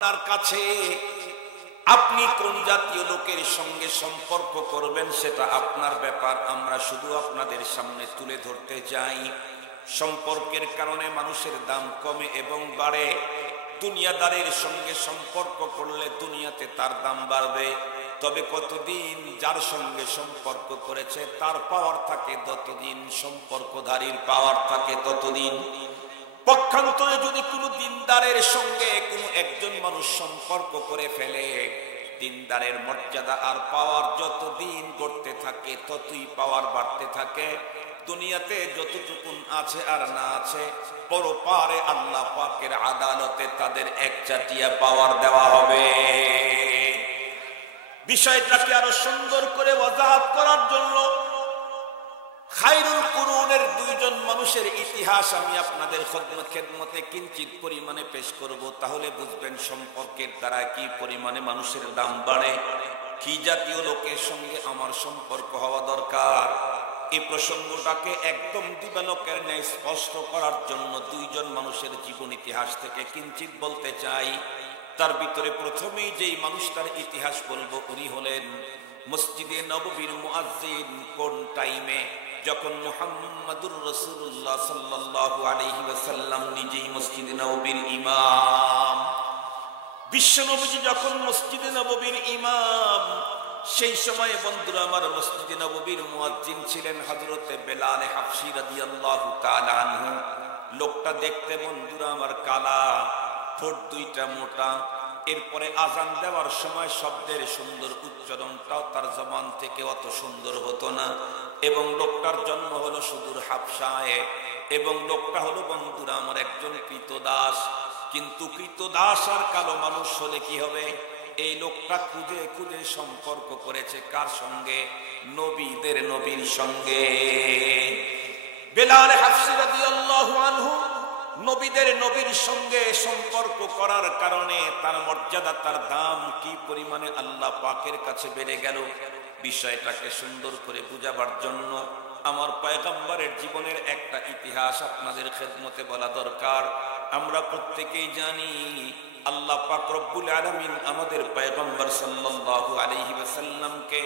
তার কাছে আপনি কোন জাতীয় লোকের সঙ্গে সম্পর্ক করবেন সেটা আপনার ব্যাপার। আমরা শুধু আপনাদের সামনে তুলে ধরতে চাই। সম্পর্কের কারণে মানুষের দাম কমে এবং বাড়ে। দুনিয়াদারের সঙ্গে সম্পর্ক করলে দুনিয়াতে তার দাম বাড়বে, তবে কতদিন যার সঙ্গে সম্পর্ক করেছে তার পাওয়ার থাকে ততদিন, সম্পর্কধারীর পাওয়ার থাকে ততদিন। পক্ষান্তরে যদি কোনো দিনদারের সঙ্গে কোনো একজন মানুষ সম্পর্ক করে ফেলে, দিনদারের মর্যাদা আর পাওয়ার যতদিন গড়তে থাকে ততই পাওয়ার বাড়তে থাকে। দুনিয়াতে যতটুকুন আছে আর না আছে, পরপারে আল্লাহ পাকের আদালতে তাদের একচাটিয়া পাওয়ার দেওয়া হবে। বিষয়টাকে আরো সুন্দর করে ওয়াজাহাত করার জন্য খায়রুল কুরুনের দুইজন মানুষের ইতিহাস আমি আপনাদের খেদমতে কিঞ্চিত পরিমাণে পেশ করব, তাহলে বুঝবেন সম্পর্কের দ্বারা কি পরিমাণে মানুষের দাম বাড়ে, কি জাতীয় লোকের সঙ্গে আমার সম্পর্ক হওয়া দরকার। এই প্রসঙ্গটাকে একদম দিবালোকের ন্যায় স্পষ্ট করার জন্য দুইজন মানুষের জীবন ইতিহাস থেকে কিঞ্চিত বলতে চাই। তার ভিতরে প্রথমেই যেই মানুষটার ইতিহাস বলবো উনি হলেন মসজিদে নববীর মুয়াজ্জিন। কোন টাইমে? যখন মুহাম্মাদুর রাসূলুল্লাহ সাল্লাল্লাহু আলাইহি ওয়াসাল্লাম নিজেই মসজিদে নববীর ইমাম, বিশ্ব নবীজি যখন মসজিদে নববীর ইমাম, সেই সময় বন্ধুরা আমার মসজিদে নববীর মুয়াজ্জিন ছিলেন হযরতে বেলাল হাবশী রাদিয়াল্লাহু তাআলা আনহু। লোকটা দেখতে বন্ধুরা আমার কালা, ঠোঁট দুইটা মোটা, এরপরে আজান দেওয়ার সময় শব্দের সুন্দর উচ্চারণটাও তার জবান থেকে অত সুন্দর হতো না। এবং লোকটার জন্ম হলো সুদূর হাবশায়, এবং লোকটা হলো বন্ধুরা আমার একজন কৃতদাস। কিন্তু কৃতদাস আর কালো মানুষ হলে কি হবে? এই লোকটা খুঁজে খুঁজে সম্পর্ক করেছে কার সঙ্গে? নবীদের নবীর সঙ্গে। বেলাল হাবশী রাদিয়াল্লাহু আনহু নবীদের নবীর সঙ্গে সম্পর্ক করার কারণে তার মর্যাদা, তার দাম কি পরিমাণে আল্লাহ পাকের কাছে বেড়ে গেল। বিষয়টাকে সুন্দর করে বুঝাবার জন্য আমার পয়গম্বরের জীবনের একটা ইতিহাস আপনাদের খেদমতে বলা দরকার। আমরা প্রত্যেকেই জানি আল্লাহ পাক রব্বুল আলামিন আমাদের পয়গম্বর সাল্লাল্লাহু আলাইহি ওয়াসাল্লামকে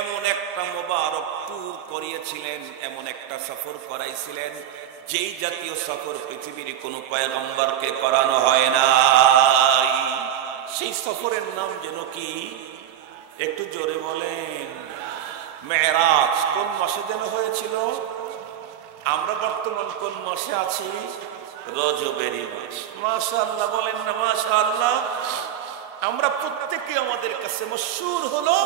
এমন একটা মোবারক ট্যুর করিয়েছিলেন, এমন একটা সফর করাইছিলেন যেই জাতীয় সফর পৃথিবীর কোনো পয়গম্বরকে করানো হয় নাই। সেই সফরের নাম যেন কি? একটু জোরে বলেন। মেরাজ। কোন মাসে যেন হয়েছিল? আমরা বর্তমান কোন মাসে আছি? রজবেরই মাস। মাশাআল্লাহ বলেন না মাশাআল্লাহ। আমরা প্রত্যেকে আমাদের কাছে মশহুর হলো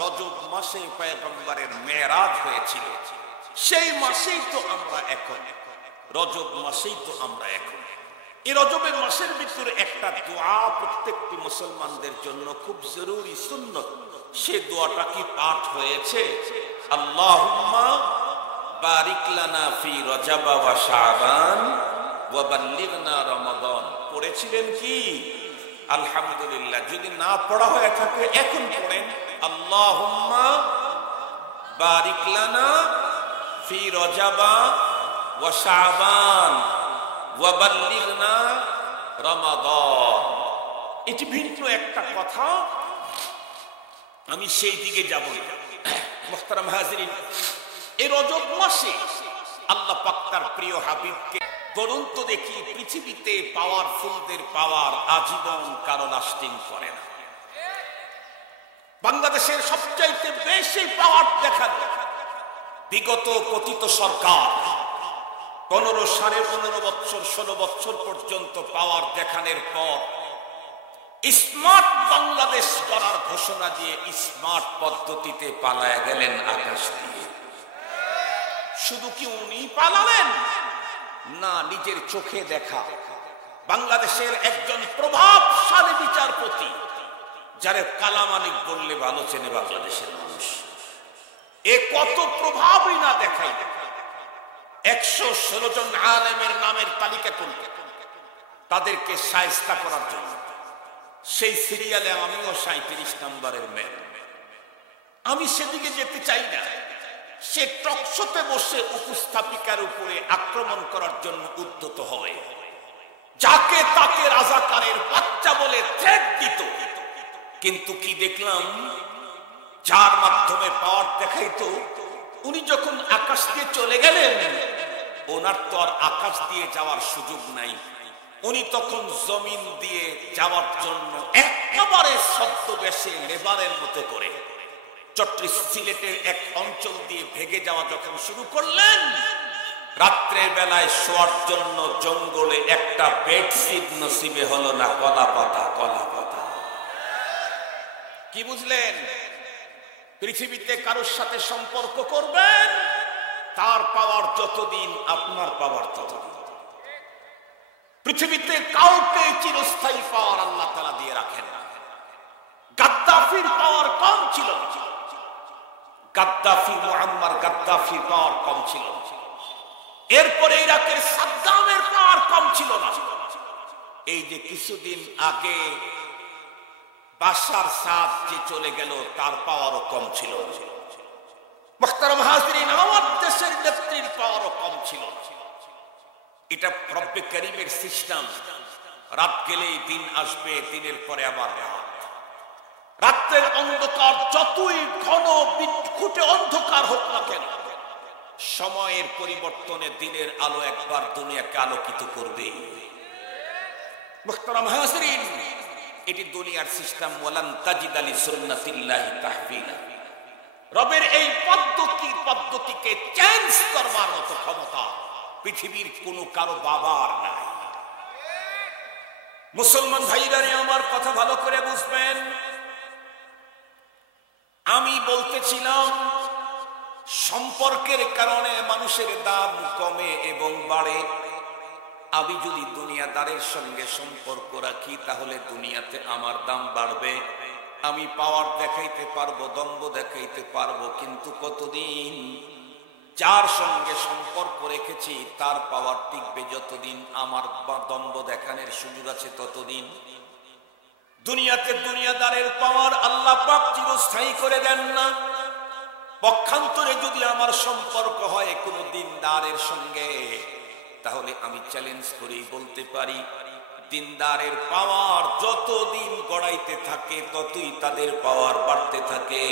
রজব মাসে পয়গম্বরের মেরাজ হয়েছিল। সেই মাসেই তো আমরা এখন, রজব মাসেই তো আমরা এখন। এই রজবের মাসের ভিতরে একটা দোয়া প্রত্যেকটি মুসলমানদের জন্য খুব জরুরি, সুন্নত। সে দোয়াটা কি পাঠ হয়েছে? আল্লাহুম্মা বারিক লানা ফি রজব ওয়া শাবান ওয়া বাল্লিগনা রমাদান। পড়েছিলেন কি? আলহামদুলিল্লাহ। যদি না পড়া হয়ে থাকে এখন পড়েন। আল্লাহুম্মা বারিক লানা ফি রজব ওয়া শাবান ওয়া বাল্লিগনা রমাদান। এটি ভিন্ন একটা কথা, আমি সেই দিকে যাব না। মুহতারাম হাজিরিন, এই রজব মাসে আল্লাহ পাক তার প্রিয় হাবিবকে বলুন তো দেখি, পৃথিবীতে পাওয়ারফুলদের পাওয়ার আজীবন কারো লাস্টিং করে না। বাংলাদেশের সবচাইতে বেশি পাওয়ার দেখা যায় বিগত পতিত সরকার 15, 15.5 বছর, 16 বছর পর্যন্ত পাওয়ার দেখানোর পর স্মার্ট বাংলাদেশ করার ঘোষণা দিয়ে স্মার্ট পদ্ধতিতে পালায় গেলেন আকাশ দিয়ে। শুধু কি উনি পালালেন না, নিজের চোখে দেখা বাংলাদেশের একজন প্রভাবশালী বিচারপতি, যারে কালামানিক বললে ভালো চেনে বাংলাদেশের মানুষ, এ কত প্রভাবই না দেখাই 116 জন আলেমের নামের তালিকা করল তাদেরকে শায়েস্তা করার জন্য। সেই সিরিয়ালে আমিও 37 নম্বরের মেয়ে। আমি সেদিকে যেতে চাই না। সে টকশোতে বসে উপস্থাপিকার উপরে আক্রমণ করার জন্য উদ্যত হয়। যাকে তাকে রাজাকারের বাচ্চা বলে থ্রেট দিত। কিন্তু কি দেখলাম, যার মাধ্যমে পাওয়ার দেখাইতো, উনি যখন আকাশ দিয়ে চলে গেলেন, ওনার তো আর আকাশ দিয়ে যাওয়ার সুযোগ নাই। উনি তখন জমিন দিয়ে যাওয়ার জন্য একেবারে ছদ্মবেশে লেবারের মতো করে সিলেটের এক অঞ্চল দিয়ে ভেগে যাওয়া যখন শুরু করলেন, রাত্রের বেলায় শোয়ার জন্য জঙ্গলে একটা বেডশিট নসিবে হলো না, কলা পাতা কলা পাতা। কি বুঝলেন? পৃথিবীতে কারোর সাথে সম্পর্ক করবেন, তার পাওয়ার যতদিন আপনার পাওয়ার ততদিন। পৃথিবীতে কাউকে চিরস্থায়ী পাওয়ার আল্লাহ তাআলা দিয়ে রাখেন না। গাদ্দাফির পাওয়ার কম ছিল, গাদ্দাফি মুআম্মার গাদ্দাফির পাওয়ার কম ছিল। এরপরে ইরাকের সাদ্দামের পাওয়ার কম ছিল না। এই যে কিছুদিন আগে বাশার সাদ যে চলে গেল, তার পাওয়ারও কম ছিল। মুহতারাম হাজিরিন, আমার দেশের নেত্রীর পাওয়ারও কম ছিল। এটা রব্বে কারীমের সিস্টেম। রাত গেলেই দিন আসবে, দিনের পরে আবার রাত। রাতের অন্ধকার যতই ঘন বিটকুটে অন্ধকার হোক না কেন, সময়ের পরিবর্তনে দিনের আলো একবার দুনিয়াকে আলোকিত করবে। মুহতারাম হাজিরিন, এটি দুনিয়ার সিস্টেম। ওয়ালান তাজিদা লিসুন্নাতিল্লাহি তাহবিলা। রবের এই পদ্ধতিকে চেঞ্জ করবার মতো ক্ষমতা পৃথিবীর কোনো কারো বাবার নাই। মুসলমান ভাইরা আমার কথা ভালো করে বুঝবেন। আমি বলতেছিলাম, সম্পর্কের কারণে মানুষের দাম কমে এবং বাড়ে। আমি যদি দুনিয়াদারের সঙ্গে সম্পর্ক রাখি, তাহলে দুনিয়াতে আমার দাম বাড়বে। আমি পাওয়ার দেখাইতে পারবো, দম্ভ দেখাইতে পারবো, কিন্তু কতদিন? যার সঙ্গে সম্পর্ক রেখেছি তার পাওয়ার টিকবে যতদিন, আমার দম্ভ দেখানোর সুযোগ আছে ততদিন। দুনিয়াতে দুনিয়াদারের পাওয়ার আল্লাহ পাক চিরস্থায়ী করে দেন না। পক্ষান্তরে যদি আমার সম্পর্ক হয় কোনো দিনদারের সঙ্গে, তাহলে আমি চ্যালেঞ্জ করেই বলতে পারি, দিনদারের পাওয়ার যতদিন গড়াইতে থাকে ততই তাদের পাওয়ার বাড়তে থাকে।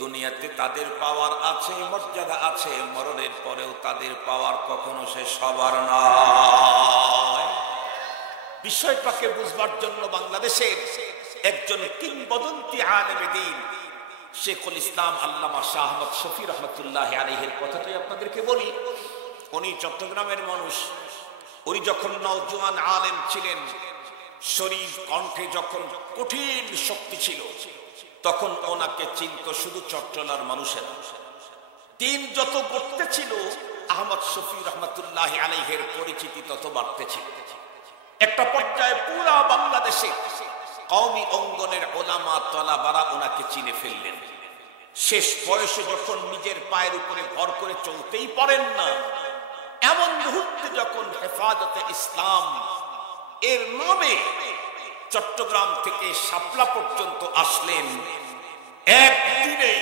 দুনিয়াতে তাদের পাওয়ার আছে, মর্যাদা আছে, মরণের পরেও তাদের পাওয়ার কখনো শেষ হবার নয়। বিষয়টাকে বুঝবার জন্য বাংলাদেশের একজন কিংবদন্তি আলেমে দ্বীন শেখুল ইসলাম আল্লামা শাহ আহমদ শফি রহমতুল্লাহ আলাইহির কথাটাই আপনাদেরকে বলি। উনি চট্টগ্রামের মানুষ। উনি যখন নওজোয়ান আলেম ছিলেন, শরীর কণ্ঠে যখন কঠিন শক্তি ছিল, তখন ওনাকে চিনত শুধু চট্টলার মানুষেরা। দিন যত গড়তে ছিল, আহমদ শফি রহমতুল্লাহ আলাইহির পরিচিতি তত বাড়তে ছিল। একটা পর্যায়ে পুরা বাংলাদেশে কওমি অঙ্গনের ওলামা তলাবারা ওনাকে চিনে ফেললেন। শেষ বয়সে যখন নিজের পায়ের উপরে ভর করে চলতেই পারেন না, এমন মুহূর্তে যখন হেফাজতে ইসলাম এর নামে চট্টগ্রাম থেকে শাপলা পর্যন্ত আসলেন, একদিনে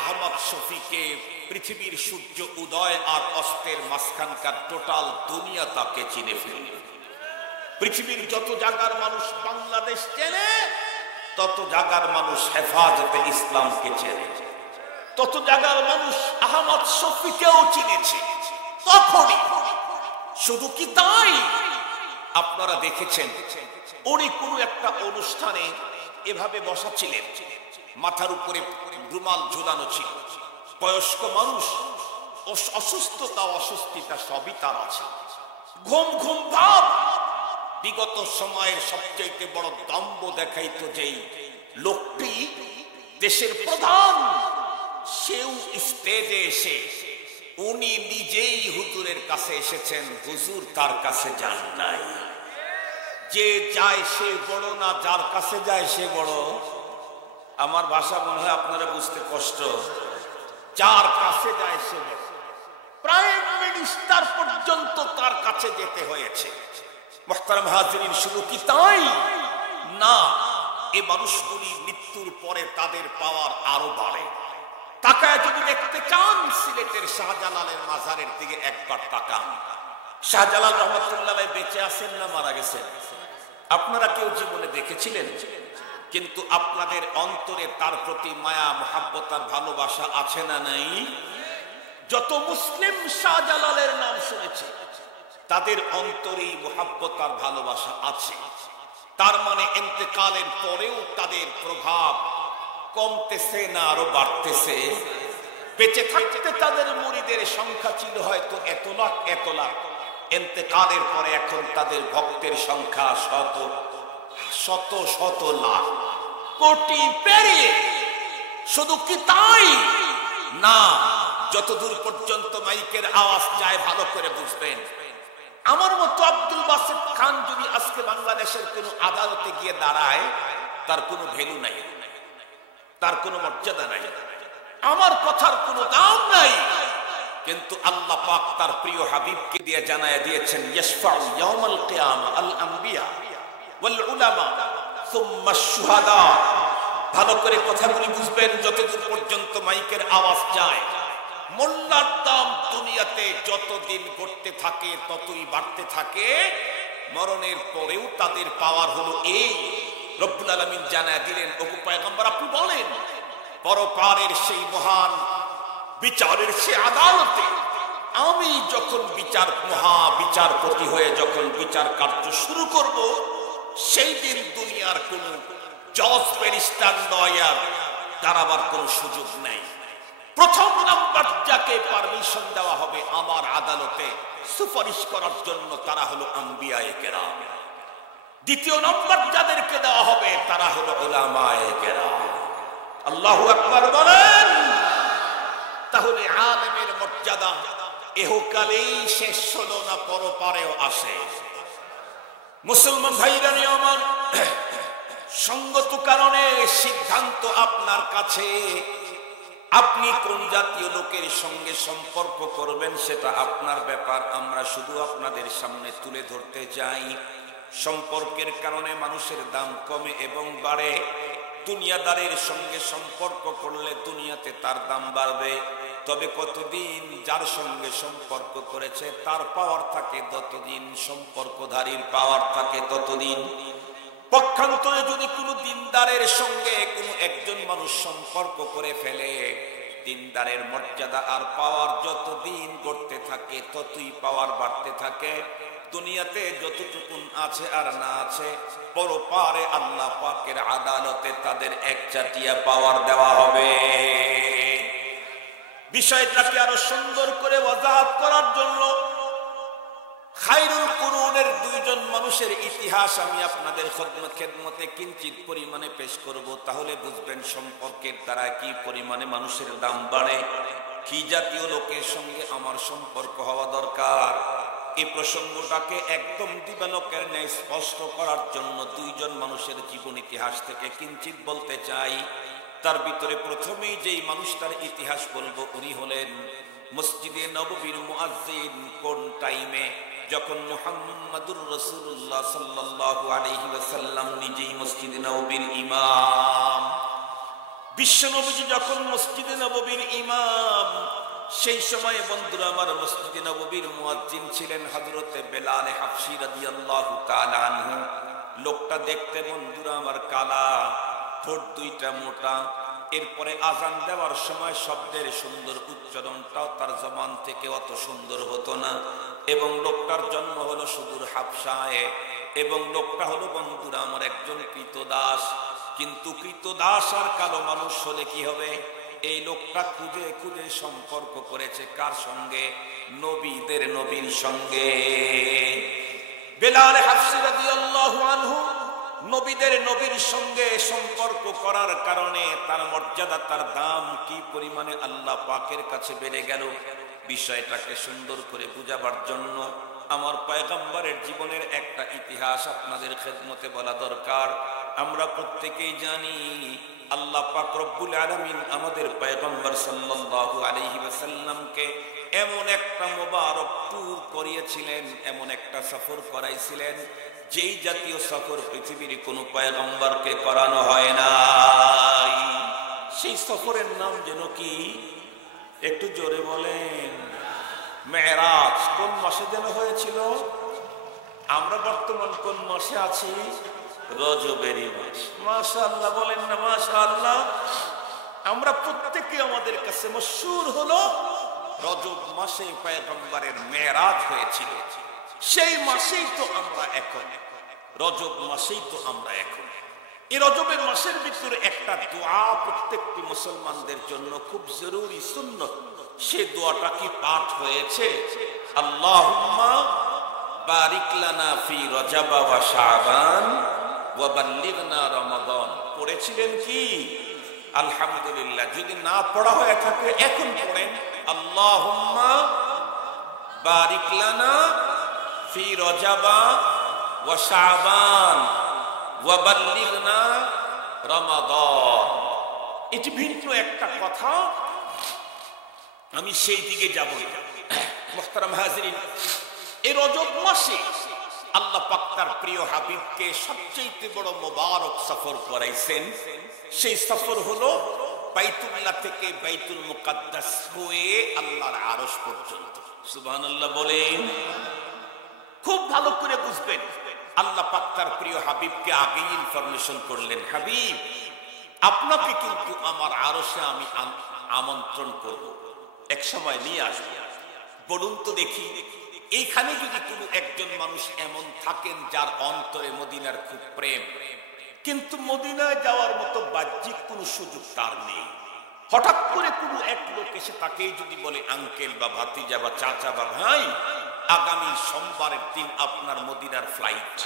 আহমদ শফিকে পৃথিবীর সূর্য উদয় আর অস্তের মাঝখানকার টোটাল দুনিয়া তাকে চিনে ফেলল। পৃথিবীর যত জায়গার মানুষ বাংলাদেশ চেনে, তত জায়গার মানুষ হেফাজতে ইসলামকে চেনে, তত জায়গার মানুষ আহমদ শফিকেও চিনেছে। তখনই শুধু কি তাই, আপনারা দেখেছেন উনি কোন একটা অনুষ্ঠানে এভাবে বসা ছিলেন, মাথার উপরে রুমাল ঝুলানো ছিল। বয়স্ক মানুষ, অসুস্থতা অসুস্থতা সবই তার আছে, ঘুম ঘুম ভাব। বিগত সময়ের সবচেয়ে বড় দম্ভ দেখাইতো যেই লোকটি দেশের প্রধান, সেও স্টেজে এসে উনি নিজেই হুজুরের কাছে এসেছেন, হুজুর তার কাছে যান নাই। যে যায় সে বড় না, যার কাছে যায় সে বড়। আমার ভাষা মনে হয় আপনারা বুঝতে কষ্ট। যার কাছে যায় সে বড়। প্রাইম মিনিস্টার পর্যন্ত তার কাছে যেতে হয়েছে। মুহতারাম হাজিরিন, শুধু কি তাই না, এই মানুষগুলি মৃত্যুর পরে তাদের পাওয়ার আরো বাড়ে। তাকায় যদি দেখতে চান, সিলেটের শাহজালালের মাজারের দিকে একবার তাকান। শাহজালাল রহমাতুল্লাহ আলাইহি বেঁচে আছেন না মারা গেছেন? আপনারা কেউ জীবনে দেখেছিলেন? কিন্তু আপনাদের অন্তরে তার প্রতি মায়া মহাব্বত আর ভালোবাসা আছে না নাই? যত মুসলিম শাহজালালের নাম শুনেছে তাদের অন্তরেই মহাব্বত আর ভালোবাসা আছে। তার মানে ইন্তেকালের পরেও তাদের প্রভাব কমতেছে না আরো বাড়তেছে? বেঁচে থাকতে তাদের মুরিদের সংখ্যা ছিল হয়তো এত লাখ এত লাখ, ইন্তেকালের পরে এখন তাদের ভক্তের সংখ্যা শত শত শত লাখ কোটি পেরিয়ে। শুধু কি তাই না, যতদূর পর্যন্ত মাইকের আওয়াজ যায় ভালো করে বুঝবেন, আমার মতো আব্দুল বাসিত খান যদি আজকে বাংলাদেশের কোন আদালতে গিয়ে দাঁড়ায় তার কোনো ভ্যালু নাই, তার কোনো মর্যাদা নাই, আমার কথার কোনো দাম নাই। কিন্তু আল্লাহ পাক তার প্রিয় হাবিবকে দিয়ে জানায় দিয়েছেন, ইয়াশফাউ ইয়াউমাল কিয়ামা আল আমবিয়া ওয়াল উলামা সুম্মা শুহাদা। ভালো করে কথাগুলি বুঝবেন, যতদূর পর্যন্ত মাইকের আওয়াজ যায়। মোল্লার দাম দুনিয়াতে যতদিন ঘটতে থাকে ততই বাড়তে থাকে, মরণের পরেও তাদের পাওয়ার হলো এই। রব্বুল আলামিন জানায় দিলেন, ওগো পয়গম্বর আপনি বলেন, পরপারের সেই মহান বিচারের সে আদালতে আমি যখন বিচারপতি হয়ে যখন বিচার কার্য শুরু করব, সেই দিন দুনিয়ার কোন জজ ব্যারিস্টার লয়ার দাঁড়াবার কোন সুযোগ নেই। প্রথম নাম্বার যাকে পারমিশন দেওয়া হবে আমার আদালতে সুপারিশ করার জন্য তারা হলো আম্বিয়ায়ে কেরাম। দ্বিতীয় নম্বর যাদেরকে দেওয়া হবে তারা হলো উলামায়ে কেরাম। আল্লাহু আকবার বলেন। তাহলে আলেমের মর্যাদা এহকালেই শেষ হলো না, পরপারেও আসে। মুসলমান ভাইরা নিয়মান, সঙ্গত কারণে সিদ্ধান্ত আপনার কাছে। আপনি কোন জাতীয় লোকের সঙ্গে সম্পর্ক করবেন সেটা আপনার ব্যাপার। আমরা শুধু আপনাদের সামনে তুলে ধরতে যাই, সম্পর্কের কারণে মানুষের দাম কমে এবং বাড়ে। দুনিয়াদারের সঙ্গে সম্পর্ক করলে দুনিয়াতে তার দাম বাড়বে, তবে কতদিন যার সঙ্গে সম্পর্ক করেছে তার পাওয়ার থাকে ততদিন, সম্পর্কধারীর পাওয়ার থাকে ততদিন। পক্ষান্তরে যদি কোনো দিনদারের সঙ্গে কোনো একজন মানুষ সম্পর্ক করে ফেলে, দিনদারের মর্যাদা আর পাওয়ার যতদিন গড়তে থাকে ততই পাওয়ার বাড়তে থাকে। দুনিয়াতে যতটুকুন আছে আর না আছে, পরপারে আল্লাহ পাকের আদালতে তাদের একচাটিয়া পাওয়ার দেওয়া হবে। বিষয়টাকে আরো সুন্দর করে ওয়াজাহাত করার জন্য খায়রুল কুরুনের দুইজন মানুষের ইতিহাস আমি আপনাদের খেদমতে কিঞ্চিত পরিমাণে পেশ করব। তাহলে বুঝবেন সম্পর্কের দ্বারা কি পরিমাণে মানুষের দাম বাড়ে, কি জাতীয় লোকের সঙ্গে আমার সম্পর্ক হওয়া দরকার। এই প্রসঙ্গটাকে একদম দিবালোকের ন্যায় স্পষ্ট করার জন্য দুইজন মানুষের জীবন ইতিহাস থেকে কিঞ্চিত বলতে চাই। তার ভিতরে প্রথমেই যেই মানুষটার ইতিহাস বলবো উনি হলেন মসজিদে নববীর মুয়াজ্জিন। কোন টাইমে? যখন মুহাম্মাদুর রাসূলুল্লাহ সাল্লাল্লাহু আলাইহি ওয়াসাল্লাম নিজেই মসজিদে নববীর ইমাম। বিশ্ব নবীজি যখন মসজিদে নববীর ইমাম, সেই সময় বন্ধুরা আমার মসজিদে নববীর মুয়াজ্জিন ছিলেন হযরতে বেলাল হাবশী রাদিয়াল্লাহু তাআলা আনহু। লোকটা দেখতে বন্ধুরা আমার কালা, ঠোঁট দুইটা মোটা, এরপরে আজান দেওয়ার সময় শব্দের সুন্দর উচ্চারণটাও তার জবান থেকে অত সুন্দর হতো না। এবং লোকটার জন্ম হলো সুদূর হাবশায়, এবং লোকটা হলো বন্ধুরা আমার একজন কৃতদাস। কিন্তু কৃতদাস আর কালো মানুষ হলে কি হবে? এই লোকটা খুঁজে খুঁজে সম্পর্ক করেছে কার সঙ্গে? নবীদের নবীর সঙ্গে। বেলাল হাবশী রাদিয়াল্লাহু আনহু নবীদের নবীর সঙ্গে সম্পর্ক করার কারণে তার মর্যাদা, তার দাম কি পরিমাণে আল্লাহ পাকের কাছে বেড়ে গেল। বিষয়টাকে সুন্দর করে বুঝাবার জন্য আমার পয়গম্বরের জীবনের একটা ইতিহাস আপনাদের খেদমতে বলা দরকার। আমরা প্রত্যেকেই জানি আল্লাহ পাক রব্বুল আলামিন আমাদের পয়গম্বর সাল্লাল্লাহু আলাইহি ওয়াসাল্লামকে এমন একটা মোবারক ট্যুর করিয়েছিলেন, এমন একটা সফর করাইছিলেন যেই জাতীয় সফর পৃথিবীর কোনো পয়গম্বরকে করানো হয় নাই। সেই সফরের নাম যেন কি? একটু জোরে বলেন। মেরাজ কোন মাসে যেন হয়েছিল? আমরা বর্তমান কোন মাসে আছি? রজবেরই মাস। মাশাআল্লাহ বলেন না মাশাআল্লাহ। আমরা প্রত্যেকে আমাদের কাছে মশহুর হলো রজব মাসে পয়গম্বরের মেরাজ হয়েছিল। সেই মাসেই তো আমরা এখন, রজব মাসেই তো আমরা এখন। এই রজবের মাসের ভিতরে একটা দোয়া প্রত্যেকটি মুসলমানদের জন্য খুব জরুরি সুন্নত। সে দোয়াটা কি পাঠ হয়েছে? আল্লাহুম্মা বারিক লানা ফি রজব ওয়া শাবান ওয়া বাল্লিগনা রমাদান। পড়েছিলেন কি? আলহামদুলিল্লাহ। যদি না পড়া হয়ে থাকে এখন পড়েন, আল্লাহুম্মা বারিক লানা ফি রজব ওয়া শাবান ওয়া বাল্লিগনা রমাদান। এটি ভিন্ন একটা কথা, আমি সেই দিকে যাব না। মুহতারাম হাজিরিন, এই রজব মাসে আল্লাহ পাক তার প্রিয় হাবিবকে সবচেয়ে বড় মোবারক সফর করাইছেন। সেই সফর হলো বাইতুল্লাহ থেকে বাইতুল মুকাদ্দাস হয়ে আল্লাহর আরশ পর্যন্ত। সুবহানাল্লাহ বলেন। খুব ভালো করে বুঝবেন, আল্লাহ পাক তার প্রিয় হাবিবকে আগেই ইনফরমেশন করলেন, হাবিব আপনাকে কিন্তু আমার আরশে আমি আমন্ত্রণ করব, এক সময় নিয়ে আসবো। বলুন তো দেখি, এইখানে যদি কোনো একজন মানুষ এমন থাকেন যার অন্তরে মদিনার খুব প্রেম, কিন্তু মদিনায় যাওয়ার মতো বাহ্যিক কোনো সুযোগ তার নেই, হঠাৎ করে কোনো এক লোক এসে তাকেই যদি বলে আঙ্কেল বা ভাতিজা বা চাচা বা ভাই আগামী সোমবারের দিন আপনার মদিনার ফ্লাইট,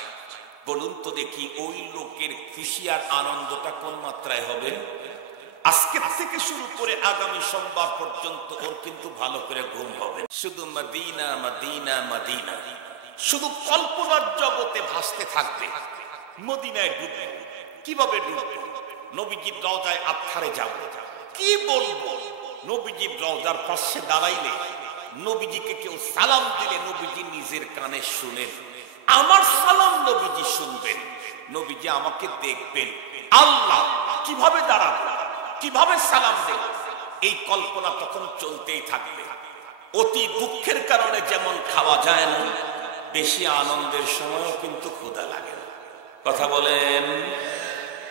বলুন তো দেখি ওই লোকের খুশি আর আনন্দটা কোন মাত্রায় হবে? আজকের থেকে শুরু করে আগামী সোমবার পর্যন্ত ওর কিন্তু ভালো করে ঘুম হবে। শুধু মদিনা মদিনা মদিনা, শুধু কল্পনার জগতে ভাসতে থাকবে। মদিনায় ডুববে, কিভাবে ডুববে? নবীজির রওজায় আত্মারে যাব, কি বলবো? নবীজির রওজার পাশে দাঁড়াইলে, নবীজিকে কেউ সালাম দিলে নবীজি নিজের কানে শুনেন, আমার সালাম নবীজি শুনবেন, নবীজি আমাকে দেখবেন। আল্লাহ কিভাবে দাঁড়াবে, কিভাবে সালাম দেব, এই কল্পনা তখন চলতেই থাকবে। অতি দুঃখের কারণে যেমন খাওয়া যায় না, বেশি আনন্দের সময়ও কিন্তু ক্ষুধা লাগে না। কথা বলেন।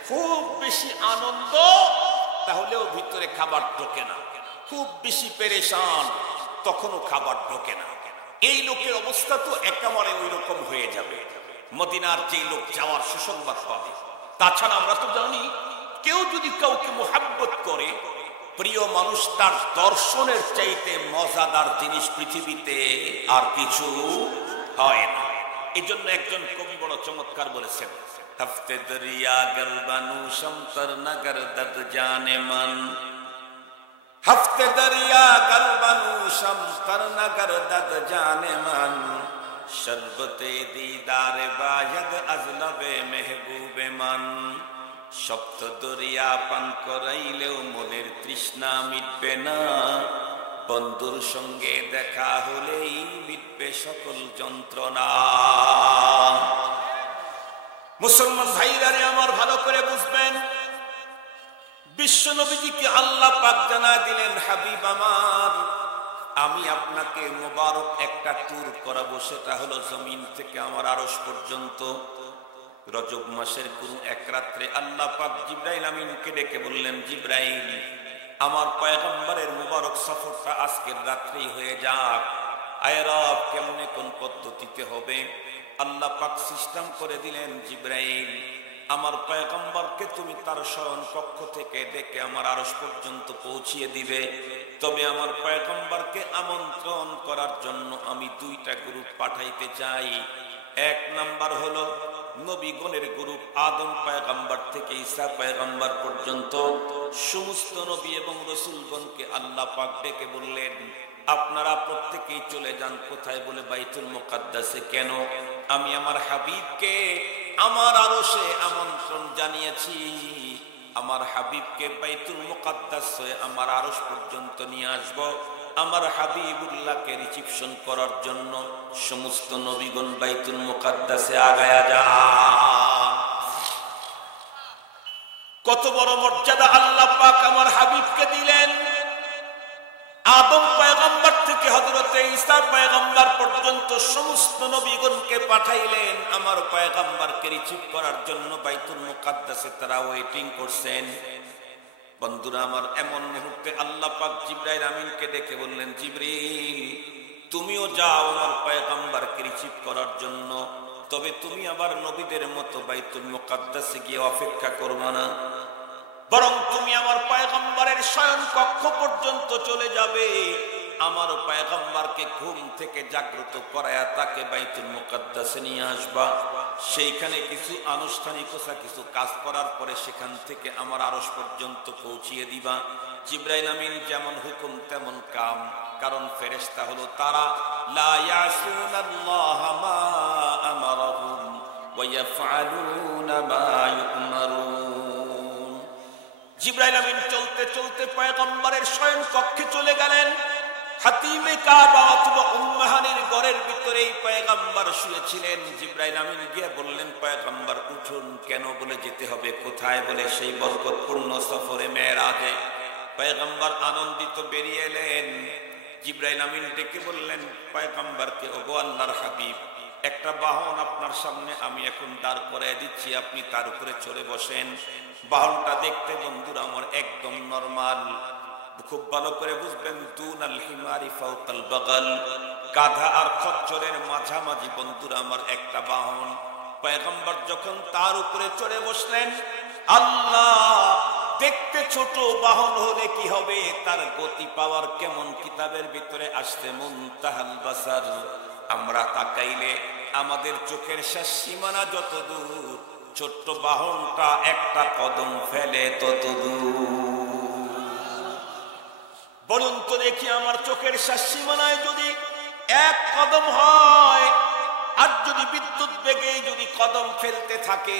খুব বেশি আনন্দ তাহলেও ভিতরে খাবার ঢোকে না, খুব বেশি পেরেশান তখনও খাবার ঢোকে না। এই লোকের অবস্থা তো একেবারে ওই রকম হয়ে যাবে। মদিনার যে লোক যাওয়ার সুসংবাদ পাবে। তাছাড়া আমরা তো জানি, কেউ যদি কাউকে মোহাব্বত করে, প্রিয় মানুষ তার দর্শনের চাইতে মজাদার জিনিস পৃথিবীতে আর কিছু হয় না। এই জন্য একজন কবি বড় চমৎকার বলেছেন, হফতে দরিয়া গলবানু শমতর নগর দত জানে মন, হফতে দরিয়া গলবানু শমতর নগর দত জানে মন, শরবতে দিদার বায়দ আজলবে মেহবুবে মন। সপ্ত দরিয়া পান করাইলেও মনের তৃষ্ণা মিটবে না, বন্ধুর সঙ্গে দেখা হলেই মিটবে সকল যন্ত্রণা। মুসলমান ভাইরা আমার ভালো করে বুঝবেন, বিশ্ব নবীজিকে আল্লাহ পাক জানা দিলেন, হাবিব আমার, আমি আপনাকে মোবারক একটা ট্যুর করাবো, সেটা হলো জমিন থেকে আমার আরশ পর্যন্ত। রজব মাসের কোন এক রাত্রে আল্লাহ পাক জিবরাইল আমিনকে ডেকে বললেন, জিবরাইল আমার পয়গম্বরের মুবারক সফরটা আজকের রাত্রেই হয়ে যাক। আয় রব, কেমনে কোন পদ্ধতিতে হবে? আল্লাহ পাক সিস্টেম করে দিলেন, জিবরাইল আমার পয়গম্বরকে তুমি তার শয়ন কক্ষ থেকে ডেকে আমার আরশ পর্যন্ত পৌঁছিয়ে দিবে। তবে আমার পয়গম্বরকে আমন্ত্রণ করার জন্য আমি দুইটা গ্রুপ পাঠাইতে চাই। এক নাম্বার হলো নবীগণের গ্রুপ, আদম পয়গম্বর থেকে ঈসা পয়গম্বর পর্যন্ত সমস্ত নবী এবং রাসূলগণকে আল্লাহ পাক ডেকে বললেন, আপনারা প্রত্যেকেই চলে যান। কোথায়? বলে বাইতুল মুকাদ্দাসে। কেন? আমি আমার হাবিবকে আমার আরশে আমন্ত্রণ জানিয়েছি, আমার হাবিবকে বাইতুল মুকাদ্দাস হয়ে আমার আরশ পর্যন্ত নিয়ে আসব, আমার হাবিবুল্লাহকে রিসিপশন করার জন্য। সমস্ত নবীগণ বাইতুল মুকাদ্দাসে আগায়া যান। কত বড় মর্যাদা আল্লাহ পাক আমার হাবিবকে দিলেন। আদম পয়গম্বর থেকে হযরত ঈসা পয়গম্বর পর্যন্ত সমস্ত নবীগণকে পাঠাইলেন আমার পয়গম্বরকে রিসিভ করার জন্য বাইতুল মুকাদ্দাসে তারা ওয়েটিং করছেন। বন্ধুরা আমার, এমন মুহূর্তে আল্লাহ পাক জিবরাইল আমিনকে ডেকে বললেন, জিবরিল তুমিও যাও আমার পয়গম্বরকে রিসিভ করার জন্য, তবে তুমি আবার নবীদের মতো বাইতুল মুকাদ্দাসে গিয়ে অপেক্ষা করবে না, বরং তুমি আমার পয়গম্বরের শয়ন কক্ষ পর্যন্ত চলে যাবে, আমার পয়গম্বরকে ঘুম থেকে জাগ্রত করায়া তাকে বাইতুল মুকাদ্দাসে নিয়ে আসবা। সেইখানে কিছু আনুষ্ঠানিকতা কিছু কাজ করার পরে সেখান থেকে আমার আরশ পর্যন্ত পৌঁছিয়ে দিবা। জিবরাইল আমিন যেমন হুকুম তেমন কাম, কারণ ফেরেশতা হলো তারা লা ইয়াসুনাল্লাহা মা আমারাহুম ওয়া ইয়াফআলুনা মা ইউমারুন। জিবরাইল আমিন চলতে চলতে পয়গম্বরের শয়ন কক্ষে চলে গেলেন। হাতিমে কাবা অথবা উম্মাহানির ঘরের ভিতরেই পয়গম্বর শুয়েছিলেন। জিবরাইল আমিন গিয়ে বললেন, পয়গম্বর উঠুন। কেন? বলে যেতে হবে। কোথায়? বলে সেই বরকতপূর্ণ সফরে মেরাজে। পয়গম্বর আনন্দিত বেরিয়ে এলেন। জিবরাইল আমিন ডেকে বললেন পয়গম্বরকে, ওগো আল্লাহর হাবিব, একটা বাহন আপনার সামনে আমি এখন দাঁড় করায় দিচ্ছি, আপনি তার উপরে চড়ে বসেন। বাহনটা দেখতে বন্ধুরা আমার একদম নরমাল, খুব ভালো করে বুঝবেন, দুনাল হিমারি ফাওকাল বাগাল, গাধা আর খচ্চরের মাঝামাঝি বন্ধুরা আমার একটা বাহন। পয়গম্বর যখন তার উপরে চড়ে বসলেন, আল্লাহ দেখতে ছোট বাহন হলে কি হবে, তার গতি পাওয়ার কেমন কিতাবের ভিতরে আসছে মুনতাহাল বাসার। আমরা তাকাইলে আমাদের চোখের শেষ সীমানা যত দূর, ছোট্ট বাহনটা একটা কদম ফেলে তত দূর। বলুন তো দেখি, আমার চোখের শেষ সীমানায় যদি এক কদম হয়, আর যদি বিদ্যুৎ বেগে যদি কদম ফেলতে থাকে,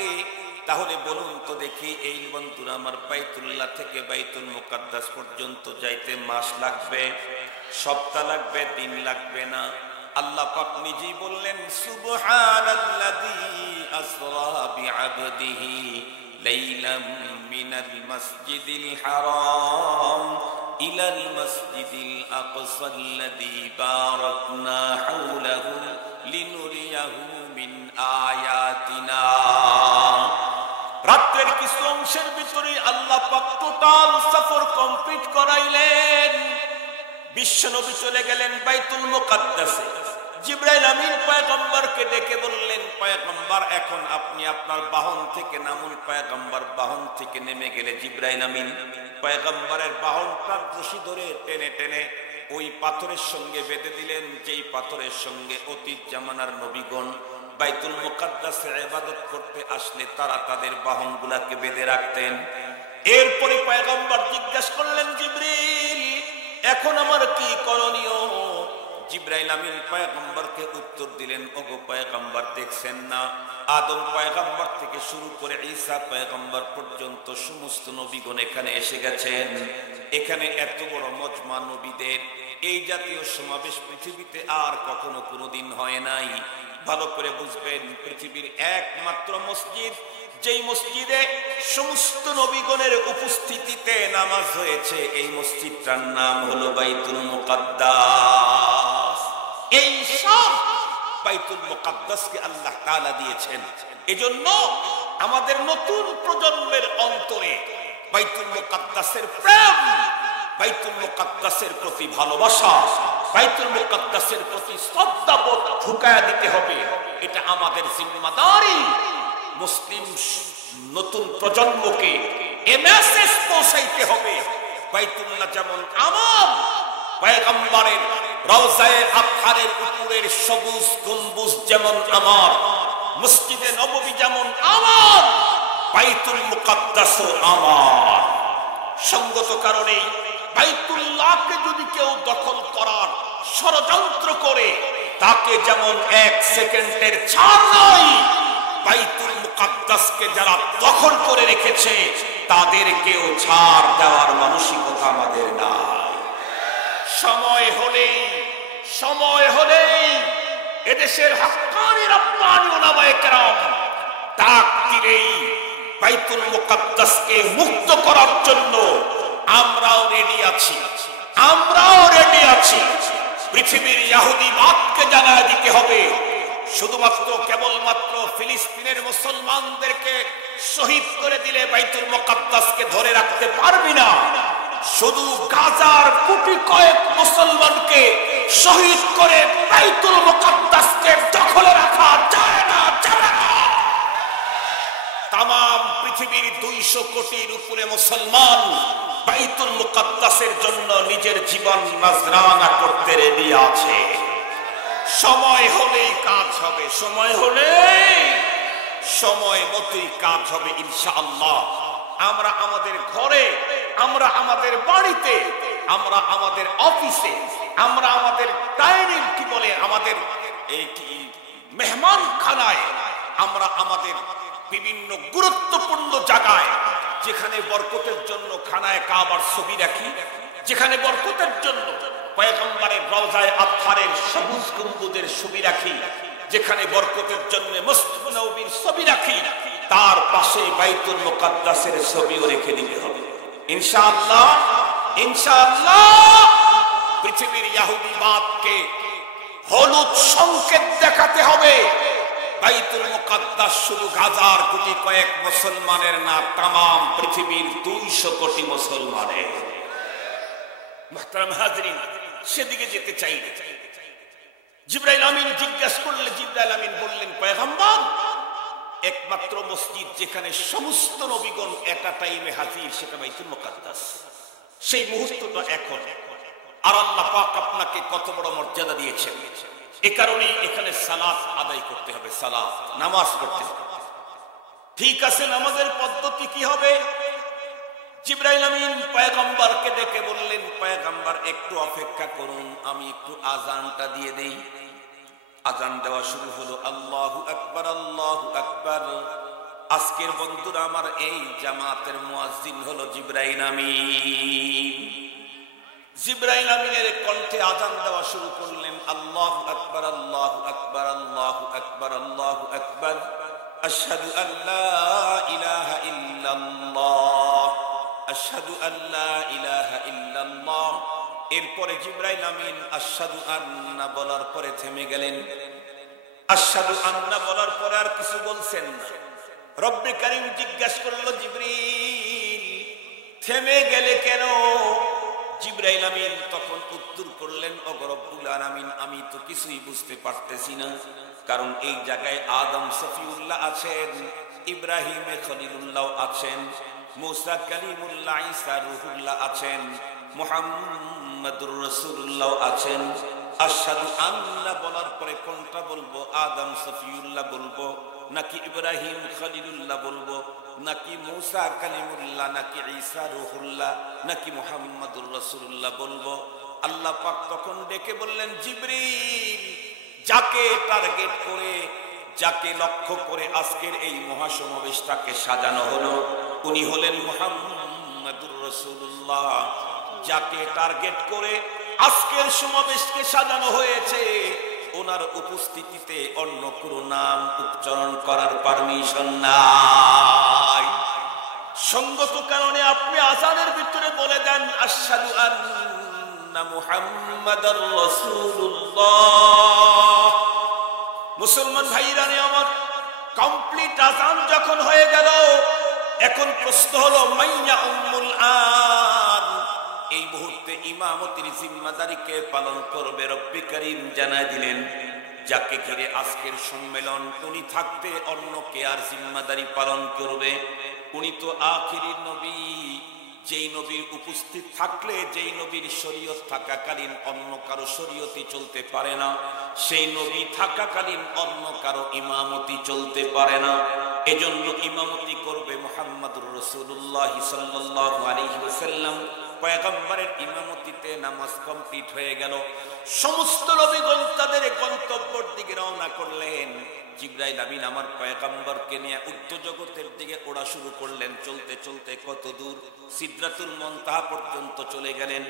তাহলে বলুন তো দেখি এই বন্ধুরা আমার বাইতুল্লাহ থেকে বাইতুল মুকাদ্দাস পর্যন্ত যাইতে মাস লাগবে, সপ্তাহ লাগবে, দিন লাগবে না? আল্লাহ পাক নিজেই বললেন, সুবহানাল্লাযী আসরা বিআবদিহি লাইলাম মিনাল মাসজিদিল হারাম ইলাল মাসজিদিল আকসাল্লাযী বারাকনা হাওলাহু লিনুরিয়াহু মিন আয়াতিনা। রাতের কিছু অংশের ভিতরে আল্লাহ পাক টোটাল সফর কমপ্লিট করাইলেন। বিশ্বনবী চলে গেলেন বাইতুল মুকাদ্দাসে। জিবরাইল আমিন পয়গম্বরকে ডেকে বললেন, পয়গম্বর এখন আপনি আপনার বাহন থেকে নামুন। পয়গম্বর বাহন থেকে নেমে গেলে জিবরাইল আমিন পয়গম্বরের বাহনটার রশি ধরে টেনে টেনে ওই পাথরের সঙ্গে বেঁধে দিলেন, যেই পাথরের সঙ্গে অতীত জামানার নবীগণ বাইতুল মুকাদ্দাসে ইবাদত করতে আসলে তারা তাদের বাহনগুলাকে বেঁধে রাখতেন। এরপরে পয়গম্বর জিজ্ঞাসা করলেন, জিবরিল এখন আমার কি করণীয়? জিবরাইল আমিন পয়গম্বরকে উত্তর দিলেন, ওগো পয়গম্বর, দেখছেন না আদম পয়গম্বর থেকে শুরু করে ঈসা পয়গম্বর পর্যন্ত সমস্ত নবীগণ এখানে এসে গেছেন। এখানে এত বড় মজমা নবীদের এই জাতীয় সমাবেশ পৃথিবীতে আর কখনো কোনোদিন হয় নাই। ভালো করে বুঝবেন, পৃথিবীর একমাত্র মসজিদ, যেই মসজিদে সমস্ত নবীগণের উপস্থিতিতে নামাজ হয়েছে, এই মসজিদটার নাম হলো বাইতুল মুকাদ্দাস। এই সব বাইতুল মুকাদ্দাসকে আল্লাহ তাআলা দিয়েছেন। এজন্য আমাদের নতুন প্রজন্মের অন্তরে বাইতুল মুকাদ্দাসের প্রেম, বাইতুল মুকাদ্দাসের প্রতি ভালোবাসা, বাইতুল মুকাদ্দাসের প্রতি শ্রদ্ধাবোধ ঢুকায়া দিতে হবে। এটা আমাদের জিম্মাদারি। মুসলিম নতুন প্রজন্মকে এ মেসেজ পৌঁছাইতে হবে, বাইতুল্লাহ যেমন আমার, পয়গম্বরের রওজায়ে আতহারের উপরের সবুজ গম্বুজ যেমন আমার, মসজিদে নববী যেমন আমার, বাইতুল মুকাদ্দাসও আমার। সঙ্গত কারণে বাইতুল্লাহকে যদি কেউ দখল করার ষড়যন্ত্র করে, তাকে যেমন এক সেকেন্ডের ছাড় নাই, বাইতুল মুকাদ্দাসকে যারা দখল করে রেখেছে তাদেরকেও ছাড় দেওয়ার মানসিকতা আমাদের নাই। সময় হলেই এদেশের হক্কানি রব্বানি উলামায়ে কেরাম ডাক দিলেই বাইতুল মুকাদ্দাসকে মুক্ত করার জন্য আমরাও রেডি আছি। আমরাও রেডি আছি। পৃথিবীর ইহুদিবাদকে জানায় দিতে হবে শুধুমাত্র কেবলমাত্র ফিলিস্তিনের মুসলমানদেরকে শহীদ করে দিলে বাইতুল মুকাদ্দাসকে ধরে রাখতে পারবি না। শুধু গাজার কোটি কয়েক মুসলমানকে শহীদ করে বাইতুল মুকাদ্দাসকে দখলে রাখা যায় না, যাবে না। তাম পৃথিবীর 200 কোটির উপরে মুসলমান বাইতুল মুকাদ্দাসের জন্য নিজের জীবন নজরানা করতে রেডি আছে। সময় হলেই কাজ হবে, সময় হলে সময় মতোই কাজ হবে ইনশাআল্লাহ। আমরা আমাদের ঘরে, আমরা আমাদের বাড়িতে, আমরা আমাদের অফিসে, আমরা আমাদের ডাইনিং কি বলে আমাদের এই মেহমানখানায়, আমরা আমাদের বিভিন্ন গুরুত্বপূর্ণ জায়গায় যেখানে বরকতের জন্য খানায় কাবার ছবি রাখি, যেখানে বরকতের জন্য পয়গম্বরের রওজায়ে আতহারের সবুজ গম্বুজের ছবি রাখি, যেখানে বরকতের জন্য মসজিদ নববীর ছবি রাখি, তার পাশে বাইতুল মুকাদ্দাসের ছবিও রেখে দিতে হবে ইনশাআল্লাহ। ইনশাআল্লাহ পৃথিবীর ইহুদিবাদকে হলুদ সংকেত দেখাতে হবে। বাইতুল মুকাদ্দাস শুধু গাজার কোটি কয়েক মুসলমানের না, তাম পৃথিবীর 200 কোটি মুসলমানের। মুহতারাম হাজরিন, সেদিকে যেতে চাই না। জিবরাইল আমিন জিজ্ঞাসা করলে জিবরাইল আমিন বললেন, পয়গম্বর, একমাত্র মসজিদ যেখানে সমস্ত নবীগণ একটা টাইমে হাজির সেটা বাইতুল মুকাদ্দাস। সেই মুহূর্তটা এখন। আর আল্লাহ পাক আপনাকে কত বড় মর্যাদা দিয়েছেন, এ কারণে এখানে সালাত আদায় করতে হবে, সালাত নামাজ পড়তে হবে। ঠিক আছে, নামাজের পদ্ধতি কি হবে? জিবরাইল আমিন পয়গম্বরকে ডেকে বললেন, পয়গম্বর একটু অপেক্ষা করুন, আমি একটু আজানটা দিয়ে দেই। আজান দেওয়া শুরু হলো। আল্লাহু আকবার, আল্লাহু আকবার। আজকের বন্ধুরা আমার, এই জামাতের মুয়াজ্জিন হলো জিবরাইল আমিন। জিবরাইল আমিনের কণ্ঠে আজান দেওয়া শুরু করলেন। আল্লাহু আকবার, আল্লাহু আকবার, আল্লাহু আকবার, আল্লাহু আকবার। আশহাদু আল্লা ইলাহা ইল্লাল্লাহ, আশহাদু আল্লা ইলাহা ইল্লাল্লাহ। এরপরে জিবরাইল আমিন আশহাদু আন্না বলার পরে থেমে গেলেন। আশহাদু আন্না বলার পরে আর কিছু বলছেন না। রব্বে কারীম জিজ্ঞাসা করলো, জিবরিল থেমে গেলে কেন? জিবরাইল আমিন তখন উত্তর করলেন, ওগো রব্বুল আলামিন, আমি তো কিছুই বুঝতে পারতেছি না। কারণ এই জায়গায় আদম সফিউল্লাহ আছেন, ইব্রাহিম খলিলুল্লাহ আছেন, মুসা কালিমুল্লাহ, ঈসা রূহুল্লাহ আছেন, মুহাম্মাদুর রাসূলুল্লাহ আছেন। আশহাদু আন্না বলার পরে কোনটা বলবো? আদম সফিউল্লাহ বলবো, নাকি ইব্রাহিম খলিলুল্লাহ বলবো, নাকি মুসা কালিমুল্লাহ, নাকি ঈসা রূহুল্লাহ, নাকি মুহাম্মাদুর রাসূলুল্লাহ বলবো? আল্লাহ পাক তখন ডেকে বললেন, জিবরিল, যাকে টার্গেট করে, যাকে লক্ষ্য করে আজকের এই মহাসমাবেশটাকে সাজানো হলো, উনি হলেন মুহাম্মাদুর রাসূলুল্লাহ। যাকে টার্গেট করে আজকের সমাবেশকে সাজানো হয়েছে, ওনার উপস্থিতিতে অন্য কোনো নাম উচ্চারণ করার পারমিশন নাই। সঙ্গত কারণে আপনি আযানের ভিতরে বলে দেন, আশহাদু আন্না মুহাম্মাদার রাসূলুল্লাহ। মুসলমান ভাইরা আমার, কমপ্লিট আযান যখন হয়ে গেল, এখন প্রশ্ন হলো, মাইয়া উম্মুল আন, এই মুহূর্তে ইমামতির জিম্মাদারি কে পালন করবে? রব্বে কারীম জানায় দিলেন, যাকে ঘিরে আজকের সম্মেলন, উনি থাকতে অন্য কে আর জিম্মাদারি পালন করবে? উনি তো আখিরি নবী। যেই নবীর উপস্থিত থাকলে, যেই নবীর শরীয়ত থাকাকালীন অন্য কারো শরীয়তই চলতে পারে না, সেই নবী থাকাকালীন অন্য কারো ইমামতি চলতে পারে না। এজন্য ইমামতি করবে মুহাম্মাদুর রাসূলুল্লাহ সাল্লাল্লাহু আলাইহি ওয়াসাল্লাম। পয়গম্বরের ইমামতিতে নামাজ কমপ্লিট হয়ে গেল। সমস্ত নবীগণ তাদের গন্তব্যের দিকে রওনা করলেন। জিবরাইল আমিন আমার পয়গম্বরকে নিয়ে উচ্চ জগতের দিকে ওড়া শুরু করলেন। চলতে চলতে কত দূর? সিদরাতুল মুনতাহা পর্যন্ত চলে গেলেন।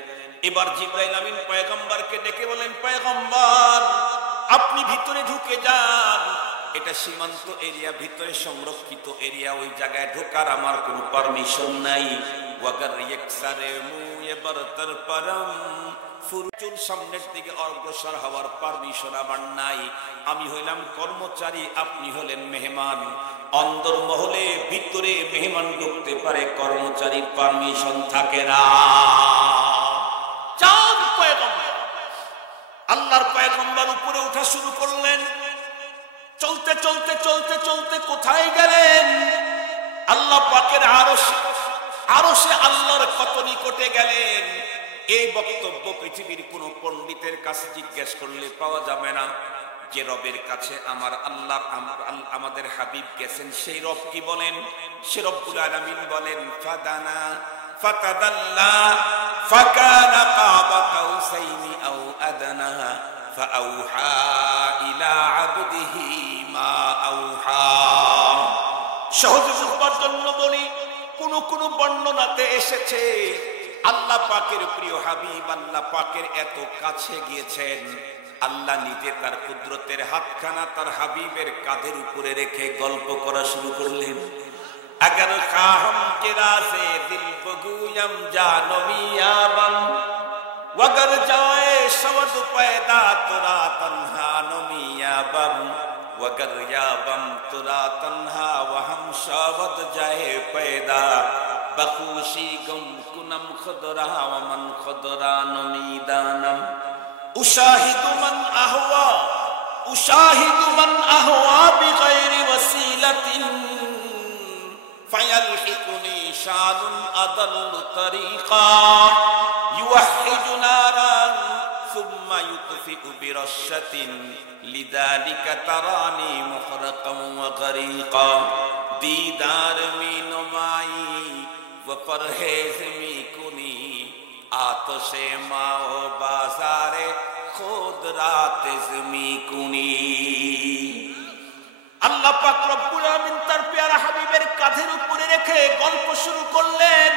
এবার জিবরাইল আমিন পয়গম্বরকে ডেকে বলেন, পয়গম্বর, আপনি ভিতরে ঢুকে যান। এটা সীমান্ত এরিয়া, ভিতরে সংরক্ষিত এরিয়া, ওই জায়গায় ঢোকার আমার কোনো পারমিশন নাই। ওয়াগার ইয়াকসারে এবার তার পারাম ফুরুচুর সামনের দিকে অগ্রসর হওয়ার পারমিশন আমার নাই। আমি হইলাম কর্মচারী, আপনি হলেন মেহমান। অন্দরমহলে ভিতরে মেহমান ঢুকতে পারে, কর্মচারীর পারমিশন থাকে না। চাঁদ পয়গম্বর, আল্লাহর পয়গম্বর উপরে উঠা শুরু করলেন। চলতে চলতে চলতে চলতে কোথায় গেলেন? আল্লাহ পাকের আরশে আল্লাহর কত নিকটে গেলেন। এই বক্তব্য পৃথিবীর কোন পণ্ডিতের কাছে জিজ্ঞেস করলে পাওয়া যাবে না। যে রবের কাছে আমার আল্লাহ আমাদের হাবিব গেছেন, সেই রব কি বলেন? সে রব্বুল আলামিন বলেন, ফাদানা ফাতাদাল্লা ফাকানা কাবা কাউসাইনি আও আদনা ফাআউহা ইলা আবদিহি মা আউহা। সহজে বুঝবার জন্য বলি, কোন কোন বর্ণনাতে এসেছে আল্লাহ পাকের প্রিয় হাবিব আল্লাহ পাকের এত কাছে গিয়েছেন, আল্লাহ নিজে তার কুদরতের হাতখানা তার হাবিবের কাঁধের উপরে রেখে গল্প করা শুরু করলেন। अगर खाहम किरा से दिल बगुयम जानो मियाबम वगर जाए शवद पैदा तुरा तन्हा नो मियाबम वगर याबम तुरा तन्हा वहम शवद जाए पैदा बखुशी गम कुनम खुदरा वमन खुदरा नो मीदानम उशाहिदु मन अहवा बिगैर वसीलतिन فيلحقني شان أضل طريقا يوحج نارا ثم يطفئ برشة لذلك تراني محرقا وغريقا दीदार में नुमाई व परहेज में कुनी आतशे माओ बाजारे खुद रात जमी कुनी। আল্লাহ পাক রব্বুল আমিন তার পেয়ারা হাবিবের কাঁধের উপরে রেখে গল্প শুরু করলেন।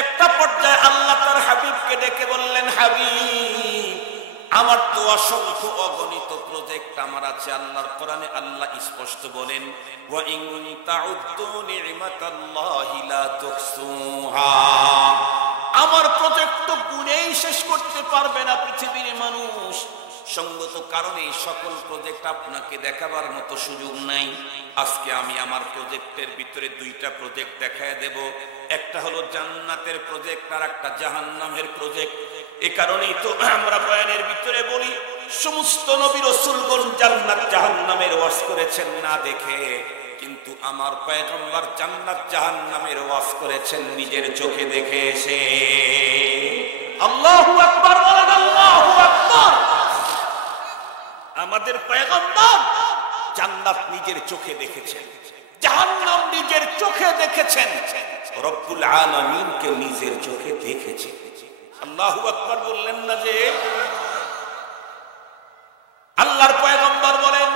একটা পর্যায়ে আল্লাহ তার হাবিবকে ডেকে বললেন, হাবিব, আমার তো অসংখ্য অগণিত প্রজেক্ট আমার আছে। আল্লাহর কোরআনে আল্লাহ স্পষ্ট বলেন, ওয়া ইন তাউদ্দু নি'মাতাল্লাহি লা তুহসুহা। আমার প্রজেক্ট তো গুণেই শেষ করতে পারবে না পৃথিবীর মানুষ। সঙ্গত কারণে সকল প্রজেক্ট আপনাকে দেখাবার মতো সুযোগ নাই। আজকে আমি আমার প্রজেক্টের ভিতরে দুইটা প্রজেক্ট দেখায় দেব। একটা হলো জান্নাতের প্রজেক্ট, আর একটা জাহান্নামের প্রজেক্ট। এই কারণেই তো আমরা বয়ানের ভিতরে বলি, সমস্ত নবী রাসূলগণ জান্নাত জাহান্নামের ওয়াজ করেছেন না দেখে, কিন্তু আমার পয়গম্বর জান্নাত জাহান্নামের ওয়াজ করেছেন নিজের চোখে দেখে এসে। আল্লাহু আকবার বলেন, আল্লাহু আকবার। আমাদের পয়গম্বর জান্নাত নিজের চোখে দেখেছেন, জাহান্নাম নিজের চোখে দেখেছেন, রব্বুল আলামিনকে নিজের চোখে দেখেছেন। আল্লাহু আকবার বললেন না যে? আল্লাহর পয়গম্বর বলেন,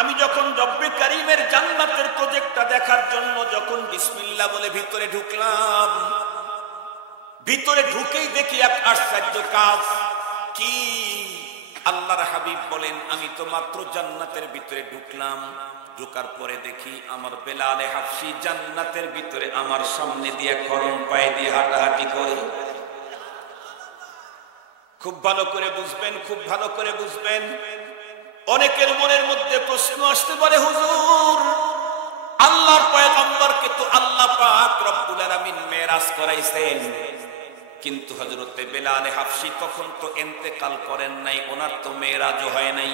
আমি যখন রব্বে কারীমের জান্নাতের প্রজেক্টটা দেখার জন্য যখন বিসমিল্লাহ বলে ভিতরে ঢুকলাম, ভিতরে ঢুকেই দেখি এক আশ্চর্য কাজ। কি? আল্লাহর হাবিব বলেন, আমি তো মাত্র জান্নাতের ভিতরে ঢুকলাম, ঢোকার পরে দেখি আমার বেলালে হাফসি জান্নাতের ভিতরে আমার সামনে দিয়ে গরম পায়ে দিয়ে হাঁটাহাঁটি করে। খুব ভালো করে বুঝবেন, খুব ভালো করে বুঝবেন। অনেকের মনের মধ্যে প্রশ্ন আসতে পারে, হুজুর, আল্লাহর পয়গম্বরকে তো আল্লাহ পাক রব্বুল আলামিন মেরাজ করাইছেন, কিন্তু হযরতে বেলালে হাফসি তখন তো ইন্তেকাল করেন নাই, ওনার তো মেরাজও হয় নাই।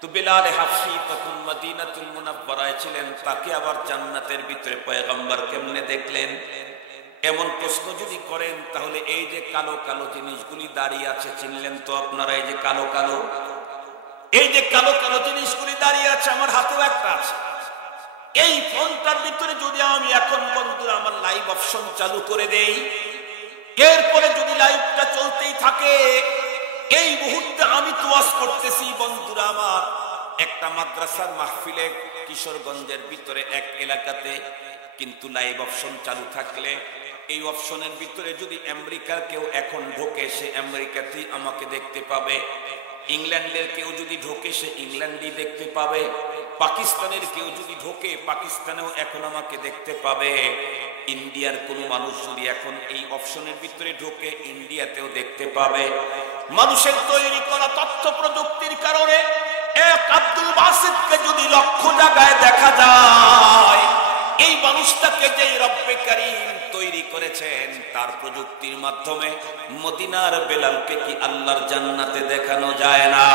তো বেলালে হাফসি তখন মদিনাতুল মুনাওয়ারায় ছিলেন, তাকে আবার জান্নাতের ভিতরে পয়গম্বর কেমনে দেখলেন? এমন প্রশ্ন যদি করেন, তাহলে এই যে কালো কালো জিনিসগুলি দাঁড়িয়ে আছে, চিনলেন তো আপনারা? এই যে কালো কালো, এই যে কালো কালো জিনিসগুলি দাঁড়িয়ে আছে, আমার হাতেও একটা আছে। এই ফোনটার ভিতরে যদি আমি এখন বন্ধুরা আমার লাইভ অপশন চালু করে দেই, এরপরে যদি লাইভটা চলতেই থাকে, এই মুহূর্তে আমি তো ওয়াজ করতেছি বন্ধুরা আমার একটা মাদ্রাসার মাহফিলে কিশোরগঞ্জের ভিতরে এক এলাকাতে, কিন্তু লাইভ অপশন চালু থাকলে এই অপশনের ভিতরে যদি আমেরিকার কেউ এখন ঢোকে, সে আমেরিকাতেই আমাকে দেখতে পাবে। ইংল্যান্ডের কেউ যদি ঢোকে, সে ইংল্যান্ডই দেখতে পাবে। পাকিস্তানের কেউ যদি ঢোকে, পাকিস্তানেও এখন আমাকে দেখতে পাবে। ইন্ডিয়ার কোন মানুষ যদি এখন এই অপশনের ভিতরে ঢোকে, ইন্ডিয়াতেও দেখতে পাবে মানুষের তৈরি করা তথ্য প্রযুক্তির কারণে এক আব্দুল বাসিতকে যদি লক্ষ জায়গায় দেখা যায়, এই মানুষটাকে যেই রব্বে কারীম তৈরি করেছেন তার প্রযুক্তির মাধ্যমে মদিনার বেলালকে কি আল্লাহর জান্নাতে দেখানো যায় না?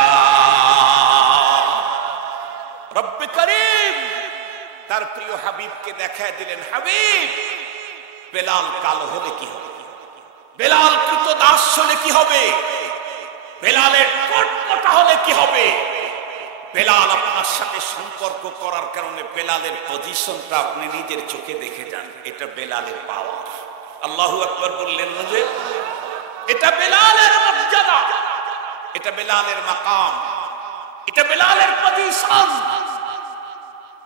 রব্বে কারীম তার প্রিয় হাবিবকে দেখায় দিলেন, হাবিব বেলাল কালো হলে কি হবে, বেলাল কৃতদাস হলে কি হবে, বেলালের কটকটা হলে কি হবে, বেলাল আপনার সাথে সম্পর্ক করার কারণে বেলালের পজিশনটা আপনি নিজের চোখে দেখে যান। এটা বেলালের পাওয়ার। আল্লাহু আকবার বললেন না যে এটা বেলালের মর্যাদা, এটা বেলালের মাকাম, এটা বেলালের পজিশন।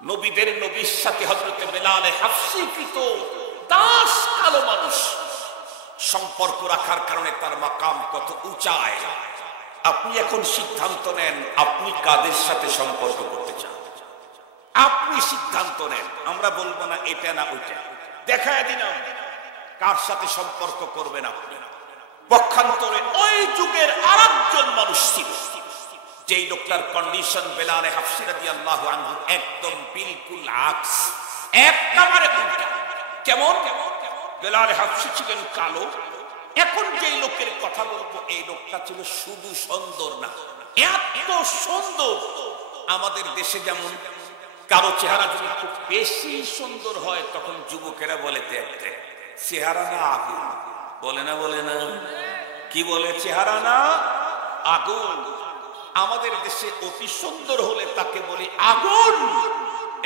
নবীদের নবীর সাথে হযরত বেলালে হাফসী কৃত দাস কালো মানুষ সম্পর্ক রাখার কারণে তার মাকাম কত উঁচায়। আপনি এখন সিদ্ধান্ত নেন আপনি কাদের সাথে সম্পর্ক করতে চান, আপনি সিদ্ধান্ত নেন। আমরা বলবো না এটা না ওইটা, দেখায় দিলাম কার সাথে সম্পর্ক করবেন আপনি। পক্ষান্তরে ওই যুগের আরেকজন মানুষ ছিল, যেই লোকটার কন্ডিশন বেলালে হাফসী রাদিয়াল্লাহু আনহু একদম বিলকুল আকস, একেবারে উল্টা। কেমন? বেলালে হাফসী ছিলেন কালো। এখন যেই লোকের কথা বলবো এই লোকটা ছিল শুধু সুন্দর না, এত সুন্দর। আমাদের দেশে যেমন কারো চেহারা যদি খুব বেশি সুন্দর হয় তখন যুবকেরা বলে দেখতে চেহারা না আগুন, বলে না? বলে না? কি বলে? চেহারা না আগুন। আমাদের দেশে অতি সুন্দর হলে তাকে বলি আগুন।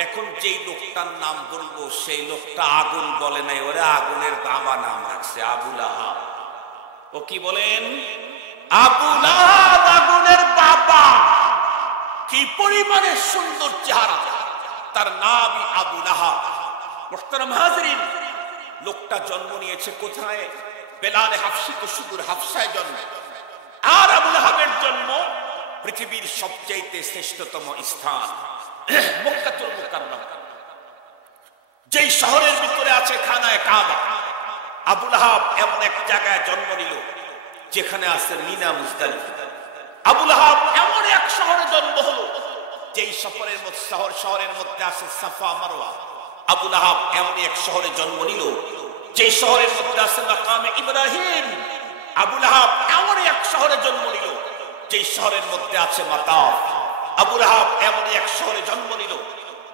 এখন যেই লোকটার নাম বলবো সেই লোকটা আগুন বলে নাই, ওরা আগুনের বাবা নাম রাখছে আবু লাহাব। ও কি বলেন? আবু লাহাব আগুনের বাবা। কি পরিমাণে সুন্দর চেহারা, তার নামই আবু লাহাব। মুহতারাম হাজরিন, লোকটা জন্ম নিয়েছে কোথায়? বেলালে হাফসী তো সুদূর হাফসায় জন্ম, আর আবু লাহাবের জন্ম পৃথিবীর সবচাইতে শ্রেষ্ঠতম স্থান মক্কাতুল মুকাররমা, যেই শহরের ভিতরে আছে খানায়ে কাবা। আবু লাহাব এমন এক জায়গায় জন্ম নিল যেখানে আছে মিনা মুজদালিফা। আবু লাহাব এমন এক শহরে জন্ম হলো যেই শহরের মধ্যে আছে সাফা মারওয়া। আবু লাহাব এমন এক শহরে জন্ম নিল যেই শহরের মধ্যে আছে মাকামে ইব্রাহিম। আবু লাহাব এমন এক শহরে জন্ম নিল যেই শহরের মধ্যে আছে মাতাফ। আবু লাহাব এমন এক শহরে জন্ম নিল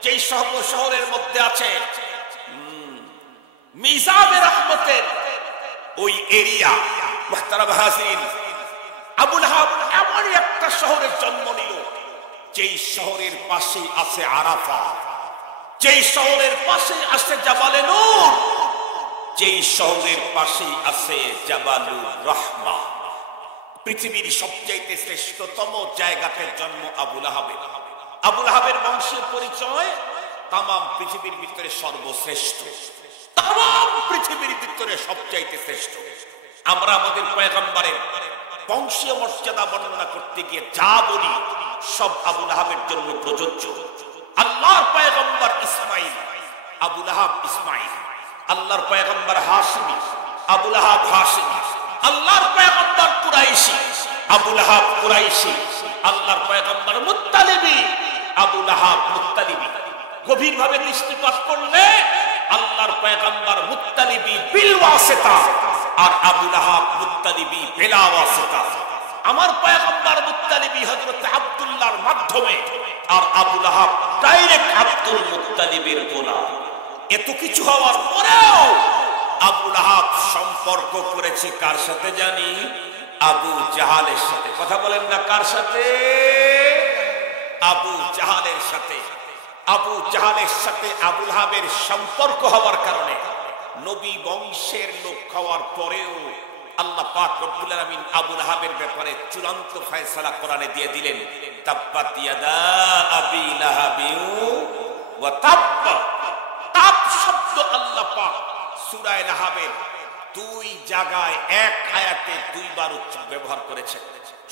যেই শহরের মধ্যে আছে মিজাবে রহমতের ওই এরিয়া। মুহতারাম হাজিরিন, আবু লাহাব এমন একটা শহরে জন্ম নিল যেই শহরের পাশে আছে আরাফা, যেই শহরের পাশে আছে জাবালে নূর, যেই শহরের পাশে আছে জাবালুর রহমা। পৃথিবীর সবচাইতে শ্রেষ্ঠতম জায়গাতে জন্ম আবু লাহাবের। আবু লাহাবের বংশের পরিচয় তাম পৃথিবীর ভিতরে সর্বশ্রেষ্ঠ, তাম পৃথিবীর ভিতরে সবচাইতে শ্রেষ্ঠ। আমরা আমাদের পয়গম্বরের বংশীয় মর্যাদা বর্ণনা করতে গিয়ে যা বলি সব আবু লাহাবের জন্য প্রযোজ্য। আল্লাহর পয়গম্বর ইসমাইল, আবু লাহাব ইসমাইল। আল্লাহর পয়গম্বর হাশিমি, আবু লাহাব হাশিমি। আল্লাহর পয়গম্বর কুরাইশি, আবু লাহাব কুরাইশি। আল্লাহর পয়গম্বর মুত্তালিবি, আবু লাহাব মুত্তালিবি। গভীরভাবে দৃষ্টিপাত করলে আল্লাহর পয়গম্বর মুত্তালিবি বিল ওয়াসিতা আর আবু লাহাব মুত্তালিবি বিলা ওয়াসিতা। আমার পয়গম্বর মুত্তালিবি হযরত আব্দুল্লাহর মাধ্যমে, আর আবু লাহাব ডাইরেক্ট আব্দুল মুত্তালিবের গোলাম। এত কিছু হওয়ার পরেও আবু লাহাব সম্পর্ক করেছে কার সাথে জানি? আবু জাহালের সাথে। কথা বলেন না কার সাথে? আবু জাহালের সাথে। আবু জাহালের সাথে আবু লাহাবের সম্পর্ক হওয়ার কারণে নবী বংশের লোক হওয়ার পরেও আল্লাহ পাক রব্বুল আলামিন আবু লাহাবের ব্যাপারে চূড়ান্ত ফয়সালা কোরআনে দিয়ে দিলেন, তাব্বাত ইয়াদা আবি লাহাবিন ওয়া তাব্ব। তাব শব্দ আল্লাহ পাক সূরা লাহাবের দুই জায়গায় এক আয়াতে দুইবার ব্যবহার করেছেন।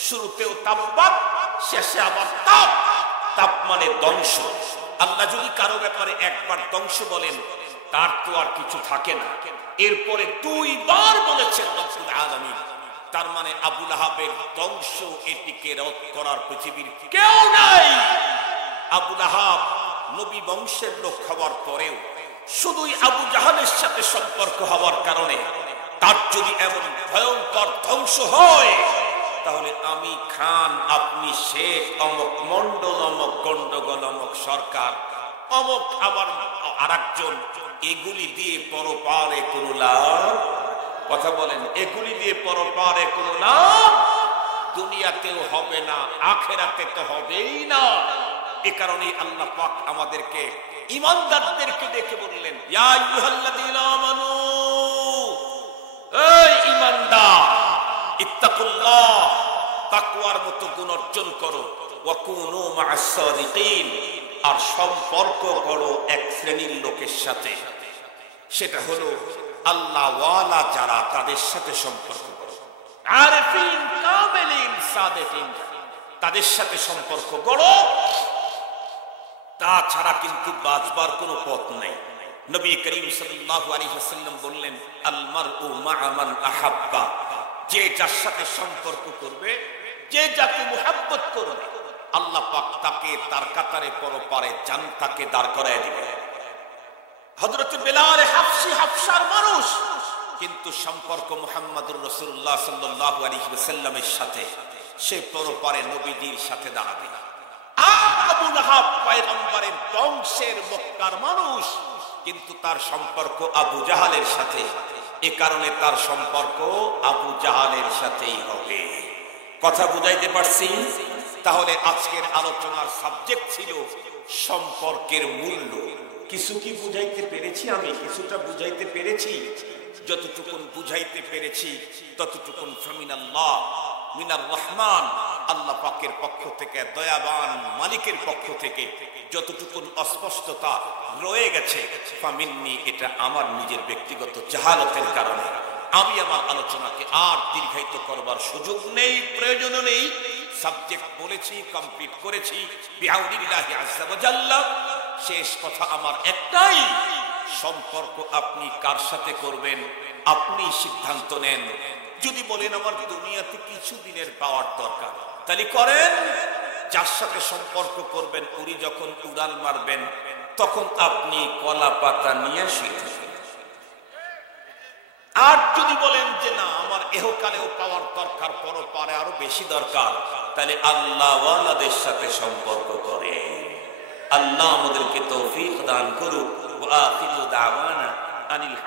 শুরুতেও তাব্বাত, শেষে আবার তাব। তাব মানে ধ্বংস। আল্লাহ যদি কারো ব্যাপারে একবার ধ্বংস বলেন তার তো আর কিছু থাকে না। এরপরে 2 বার বলেছেন রব্বুল আলামিন, তার মানে আবু লাহাবের ধ্বংস এটিকে রদ করার পৃথিবীর কেউ নাই। আবু লাহাব নবী বংশের লোক হওয়ার পরেও শুধুই আবু জাহালের সাথে সম্পর্ক হওয়ার কারণে তার যদি এমন ভয়ঙ্কর ধ্বংস হয়, তাহলে আমি খান, আপনি শেখ, অমক মন্ডল, অমক গন্ডগোল, অমক সরকার, অমক আবার আরেকজন, এগুলি দিয়ে পরপারে কোনো লাভ, কথা বলেন, এগুলি দিয়ে পরপারে কোনো লাভ দুনিয়াতেও হবে না, আখেরাতে তো হবেই না। এ কারণে আল্লাহ পাক আমাদেরকে ঈমানদারদেরকে ডেকে বললেন, ইয়া আইয়ুহাল্লাযীনা আমানু, এই ঈমানদার, ইত্তাকুল্লাহ, তাকওয়ার মতো গুণ অর্জন করো, ওয়া কুনু মা'আস সাদিকিন, আর সম্পর্ক করো এক শ্রেণীর লোকের সাথে, সেটা হলো আল্লাহ ওয়ালা যারা, তাদের সাথে সম্পর্ক করো। আরিফিন, কামিলিন, সাদিকিন, তাদের সাথে সম্পর্ক করো, তাছাড়া কিন্তু বাঁচবার কোনো পথ নেই। নবী করিম সাল্লাল্লাহু আলাইহি ওয়াসাল্লাম বললেন, আল মারউ মা'a মান আহাব্বা, যে যার সাথে সম্পর্ক করবে, যে যাকে মুহাব্বত করবে, আল্লাহ পাক তাকে তার কাতারে পরপারে জান্নাতে দাঁড় করায় দিবে। হযরত বেলাল হাফসি, হাফসার মানুষ, কিন্তু সম্পর্ক মুহাম্মদুর রাসূলুল্লাহ সাল্লাল্লাহু আলাইহি ওয়াসাল্লামের সাথে, সে পরপারে নবীজির সাথে দাঁড়াবে। আবু লাহাব পয়গম্বরের বংশের মক্কার মানুষ, কিন্তু তার সম্পর্ক আবু জাহালের সাথে, এ কারণে তার সম্পর্ক আবু জাহালের সাথেই হবে। কথা বুঝাইতে পারছি? তাহলে আজকের আলোচনার সাবজেক্ট ছিল সম্পর্কের মূল্য। কিছু কি বুঝাইতে পেরেছি? আমি কিছুটা বুঝাইতে পেরেছি। যতটুকুন বুঝাইতে পেরেছি ততটুকুন ফামিনাল্লাহ, মিনার রহমান, আল্লাহ পাকের পক্ষ থেকে, দয়াবান মালিকের পক্ষ থেকে যতটুকুন অস্পষ্টতা রয়ে গেছে, ফামিন্নি, এটা আমার নিজের ব্যক্তিগত জাহালতের কারণে আমি আমার আলোচনাকে আর দীর্ঘায়িত করবার সুযোগ নেই, প্রয়োজনও নেই। সাবজেক্ট বলেছি, কমপ্লিট করেছি বিআউনিল্লাহি আযজা ওয়া জাল্লা। শেষ কথা আমার একটাই, সম্পর্ক আপনি কার সাথে করবেন আপনি সিদ্ধান্ত নেন। যদি বলেন আমার দুনিয়াতে কিছু দিনের পাওয়ার দরকার, তাহলে করেন। যার সাথে সম্পর্ক করবেন উনি যখন উড়াল মারবেন, তখন আপনি কলা পাতা নিয়ে শিখবেন। আর যদি বলেন যে না, আমার এহকালেও পাওয়ার দরকার, পরপারে আরো বেশি দরকার, তাহলে আল্লাহ ওয়ালাদের সাথে সম্পর্ক করে। আল্লাহ আমাদেরকে তৌফিক দান করুক। ওয়া আখিরু দাওয়ানা আনিল